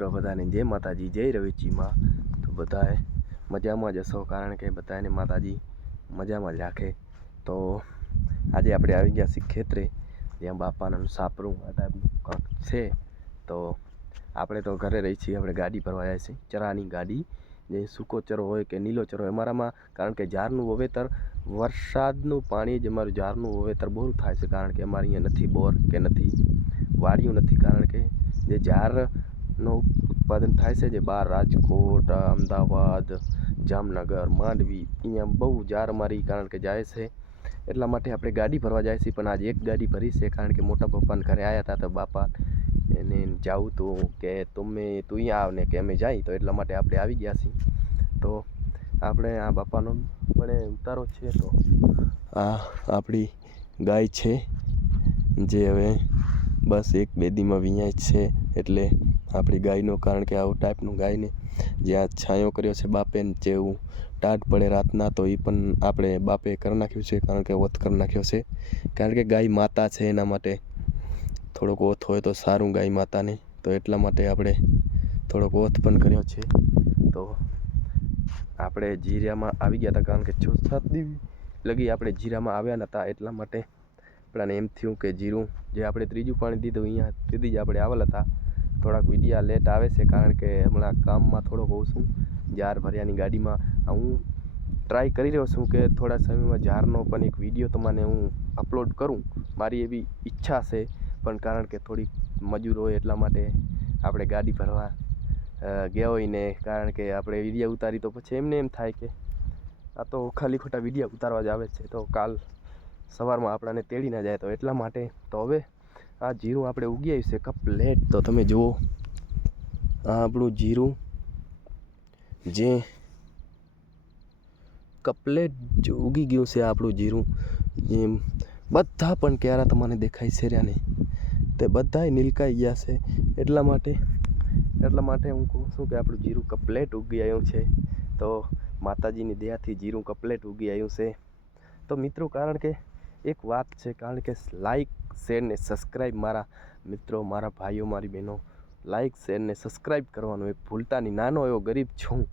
મિત્રો બધાને જય માતાજી, જય રવિચીમાં। તો બધાએ મજામાં જ હશો, કારણ કે બધાને માતાજી મજામાં જ રાખે। તો આજે આપણે આવી ગયા છીએ ખેતરે, જ્યાં બાપાનું સાપરું આ ટાઈપનું કાંક છે। તો આપણે તો ઘરે રહી છીએ, આપણે ગાડી ભરવા આવ્યા છીએ, ચરાની ગાડી, જે સૂકો ચરો હોય કે નીલો ચરો અમારામાં, કારણ કે ઝારનું વાવેતર વરસાદનું પાણી જ અમારું ઝારનું વાવેતર બહુ થાય છે, કારણ કે અમારે અહીંયા નથી બોર કે નથી વાડીઓ નથી, કારણ કે જે ઝારનું ઉત્પાદન થાય છે જે બહાર રાજકોટ, અમદાવાદ, જામનગર, માંડવી, અહીંયા બહુ ઝાર અમારી કારણ કે જાય છે। એટલા માટે આપણે ગાડી ભરવા જાય છીએ, પણ આજે એક ગાડી ભરી છે, કારણ કે મોટા પપ્પાને ઘરે આવ્યા હતા, તો બાપા એને જાવું તો કે તું અહીંયા આવ ને કે અમે જાય, તો એટલા માટે આપણે આવી ગયા છીએ। તો આપણે આ બાપાનો પણ ઉતારો છે, તો આ આપણી ગાય છે, જે હવે બસ 1-2 દીમાં વિયાય છે। એટલે આપણી ગાયનો, કારણ કે આવું ટાઈપનું ગાયને જ્યાં છાંયો કર્યો છે બાપે, જેવું ટાઢ પડે રાતના, તો એ પણ આપણે બાપે કરી નાખ્યું છે, કારણ કે ઓથ કરી નાખ્યો છે, કારણ કે ગાય માતા છે, એના માટે થોડોક ઓથ હોય તો સારું ગાય માતાને, તો એટલા માટે આપણે થોડોક ઓથ પણ કર્યો છે। તો આપણે જીરામાં આવી ગયા હતા, કારણ કે 6-7 દિવસ લગી આપણે જીરામાં આવ્યા નહોતા, એટલા માટે આપણાને એમ થયું કે જીરું જે આપણે ત્રીજું પાણી દીધું અહીંયા તેથી જ આપણે આવેલા હતા। થોડાક વિડીયા લેટ આવે છે, કારણ કે હમણાં કામમાં થોડોક હોઉં છું, ઝાર ભર્યાની ગાડીમાં। હું ટ્રાય કરી રહ્યો છું કે થોડા સમયમાં ઝારનો પણ એક વિડીયો તમને હું અપલોડ કરું, મારી એવી ઈચ્છા છે, પણ કારણ કે થોડીક મજૂર હોય એટલા માટે આપણે ગાડી ભરવા ગયા હોય ને, કારણ કે આપણે વિડીયો ઉતારી તો પછી એમને એમ થાય કે આ તો ખાલી ખોટા વિડીયો ઉતારવા જ આવે છે, તો કાલ સવારમાં આપણાને તેડી ના જાય, તો એટલા માટે તો હવે આ જીરું આપણે ઉગી આવ્યું છે કપલેટ। તો તમે જુઓ, આ આપણું જીરું જે કપલેટ જો ઉગી ગયું છે, આપણું જીરું જેમ બધા પણ ક્યારા તમને દેખાય છે રહ્યા ને, તે બધાય નીલકાઈ ગયા છે। એટલા માટે હું કહું છું કે આપણું જીરું કપલેટ ઉગી આવ્યું છે। તો માતાજીની દયાથી જીરું કપલેટ ઉગી આવ્યું છે। તો મિત્રો, કારણ કે એક વાત છે, કારણ કે લાઈક, શેર ને સબસ્ક્રાઈબ, મારા મિત્રો, મારા ભાઈઓ, મારી બહેનો, લાઈક, શેર ને સબસ્ક્રાઈબ કરવાનું એક ભૂલતા નહીં। નાનો એવો ગરીબ છું,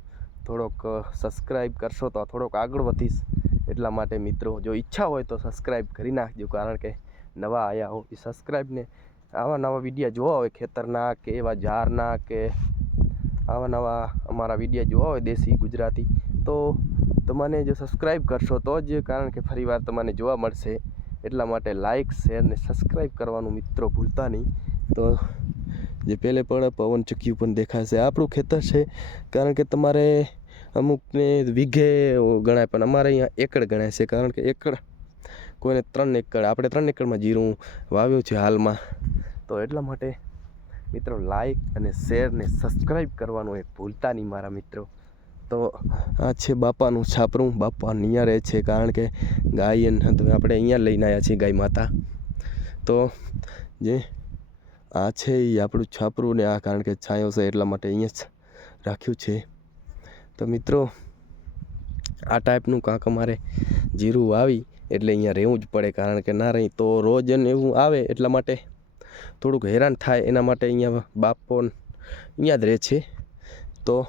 થોડોક સબસ્ક્રાઈબ કરશો તો થોડોક આગળ વધીશ, એટલા માટે મિત્રો જો ઈચ્છા હોય તો સબસ્ક્રાઈબ કરી નાખજો, કારણ કે નવા આવ્યા હો એ સબસ્ક્રાઈબને આવા નવા વિડીયા જોવા હોય ખેતરના કે એવા ઝારના કે આવા નવા અમારા વિડીયા જોવા હોય દેશી ગુજરાતી, તો તમને જો સબસ્ક્રાઈબ કરશો તો જ, કારણ કે ફરીવાર તમને જોવા મળશે। એટલા માટે લાઈક, શેર ને સબસ્ક્રાઈબ કરવાનું મિત્રો ભૂલતા નહીં। તો જે પહેલે પણ પવન ચક્યું પણ દેખાય છે, આપણું ખેતર છે, કારણ કે તમારે અમુકને વીઘે ગણાય, પણ અમારે અહીંયા એકડ ગણાય છે, કારણ કે એકડ કોઈને 3 એકડ, આપણે 3 એકડમાં જીરું વાવ્યું છે હાલમાં। તો એટલા માટે મિત્રો લાઈક અને શેર ને સબસ્ક્રાઈબ કરવાનું એક ભૂલતા નહીં મારા મિત્રો। તો આ છે બાપાનું છાપરું, બાપા અહીંયા રહે છે, કારણ કે ગાય આપણે અહીંયા લઈને આવ્યા છીએ ગાય માતા। તો જે આ છે એ આપણું છાપરું ને આ, કારણ કે છાંયો છે એટલા માટે અહીંયા જ રાખ્યું છે। તો મિત્રો, આ ટાઈપનું કાંક અમારે જીરું આવી એટલે અહીંયા રહેવું જ પડે, કારણ કે ના રહી તો રોજ એવું આવે, એટલા માટે થોડુંક હેરાન થાય, એના માટે અહીંયા બાપો અહીંયા જ રહે છે। તો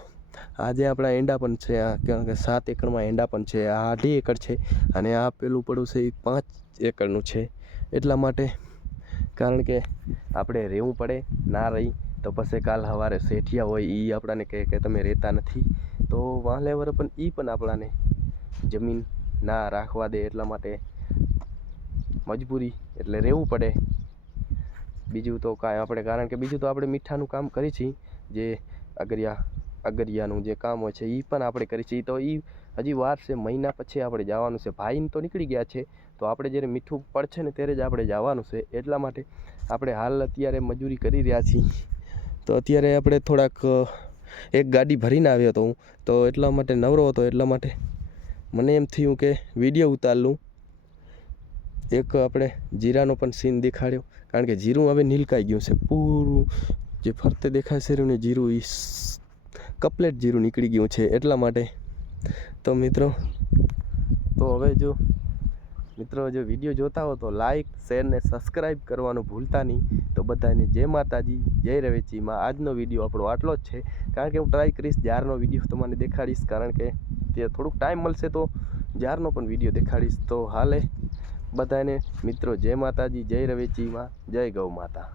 આજે આપણા એંડા પણ છે, કારણ કે 7 એકડમાં એંડા પણ છે, આ 2.5 એકડ છે, અને આ પેલું પડું છે એ 5 એકડનું છે। એટલા માટે, કારણ કે આપણે રહેવું પડે, ના રહી તો પછી કાલ સવારે શેઠિયા હોય એ આપણાને કહે કે તમે રહેતા નથી, તો વાહલેવર પણ એ પણ આપણાને જમીન ના રાખવા દે, એટલા માટે મજબૂરી એટલે રહેવું પડે। બીજું તો કાંઈ આપણે, કારણ કે બીજું તો આપણે મીઠાનું કામ કરી છીએ, જે અગરિયાનું જે કામ હોય છે એ પણ આપણે કરી છીએ, તો એ હજી વાર છે, મહિના પછી આપણે જવાનું છે। ભાઈને તો નીકળી ગયા છે, તો આપણે જ્યારે મીઠું પડશે ને ત્યારે જ આપણે જવાનું છે। એટલા માટે આપણે હાલ અત્યારે મજૂરી કરી રહ્યા છીએ। તો અત્યારે આપણે થોડાક એક ગાડી ભરીને આવ્યો હતો હું, તો એટલા માટે નવરો હતો, એટલા માટે મને એમ થયું કે વિડીયો ઉતાર લઉં। એક આપણે જીરાનો પણ સીન દેખાડ્યો, કારણ કે જીરું હવે નીલકાઈ ગયું છે પૂરું, જે ફરતે દેખાય છે ને જીરું એ કપલેટ જીરું નીકળી ગયું છે, એટલા માટે। તો મિત્રો, તો હવે જો મિત્રો જો વિડીયો જોતા હો તો લાઇક શેર ને સબસ્ક્રાઈબ કરવાનું ભૂલતા નહીં. તો બધાને જય માતાજી, જય રવેચીમાં. આજનો વિડીયો આપણો આટલો જ છે, કારણ કે હું ટ્રાય કરીશ જ્યારનો વિડીયો તમને દેખાડીશ, કારણ કે તે થોડુંક ટાઈમ મળશે તો જ્યારનો પણ વિડીયો દેખાડીશ. તો હાલે બધાને મિત્રો જય માતાજી, જય રવેચીમાં, જય ગૌ માતા.